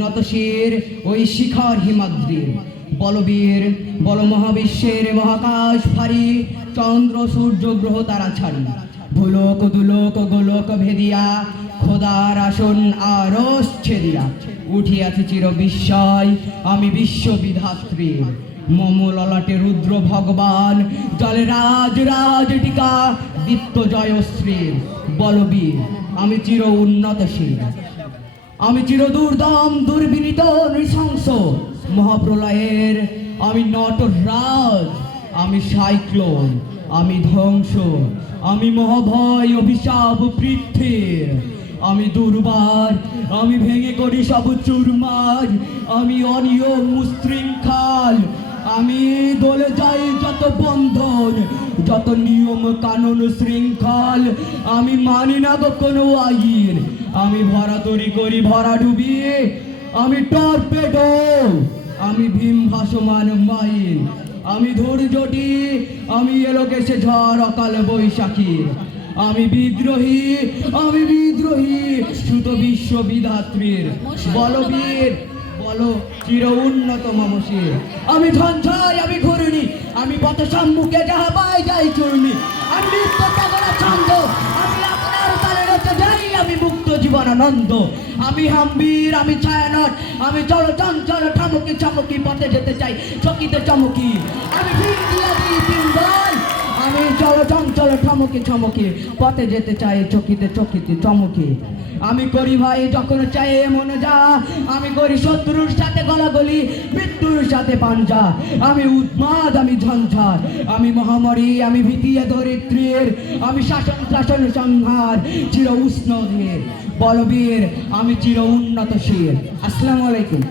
নতশির ওই শিখর হিমাদ্রির। বলবীর বল মহাবিশ্বের মহাকাশ ভারী, চন্দ্র সূর্য গ্রহ তারা ছাড়ি, ভুলোক দুলোক গোলোক ভেদিয়া, খোদার আসন আরশ ছেদিয়া, উঠিয়াছে চির বিস্ময় আমি বিশ্ববিধাত্রীর। মম ললাটে রুদ্র ভগবান, জলে রাজ রাজ টিকা দীপ্ত জয়শ্রীর। বলবীর আমি চির উন্নতশীল, আমি চির দুর্দম দুর্বিনীত নৃশংস মহাপ্রলয়ের। আমি নটরাজ, আমি সাইক্লোন, আমি ধ্বংস, আমি মহাভয় অভিশাপ পৃথ্বীর। আমি দুর্বার, আমি ভেঙে করি সব চুরমার, আমি অনিয়ম উশৃঙ্খল, আমি দলে যাই যত বন্ধন, যত নিয়ম কানুন শৃঙ্খল। আমি মানি না গো কোনো আইন, আমি ভরা তরি করি ভরা ডুবিয়ে, আমি টর্পেডো, আমি ভীম ভাসমান মাইন, আমি ধৈর্যটি, আমি এলোকেশে ঝড় অকাল বৈশাখীর। আমি বিদ্রোহী, আমি বিদ্রোহী সুত বিশ্ববিধাত্রীর। বলবীর বলো চির উন্নত মমশির। আমি ঝঞ্ঝাই, আমি ঘূর্ণি, আমি পথ সম্মুখে যাহা পাই যাই চূর্ণি। আমি নিত্য তগরা ছন্দ, আমি আপনার তালে রচে যাই, আমি মুক্ত জীবনানন্দ। আমি হাম্বীর, আমি ছায়ানট, আমি চল চঞ্চল ঠামুকি চমকি পথে যেতে চাই চকিতে চমকি। আমি পিঙ্গল, আমি চল চঞ্চল ঠামুকি চমকি পথে যেতে চাই চকিতে চকিতে চমকি। আমি করি ভাই যখন চাই এমন যা, আমি করি শত্রুর সাথে গলাগলি মৃত্যুর সাথে পাঞ্জা। আমি উন্মাদ, আমি ঝঞ্ঝার, আমি মহামারী, আমি ভীতিয়ে ধরিত্রীর। আমি শাসন শাসন সংহার চির উষ্ণ ধীর। বলবীর আমি চির উন্নতশীল। আসসালামু আলাইকুম।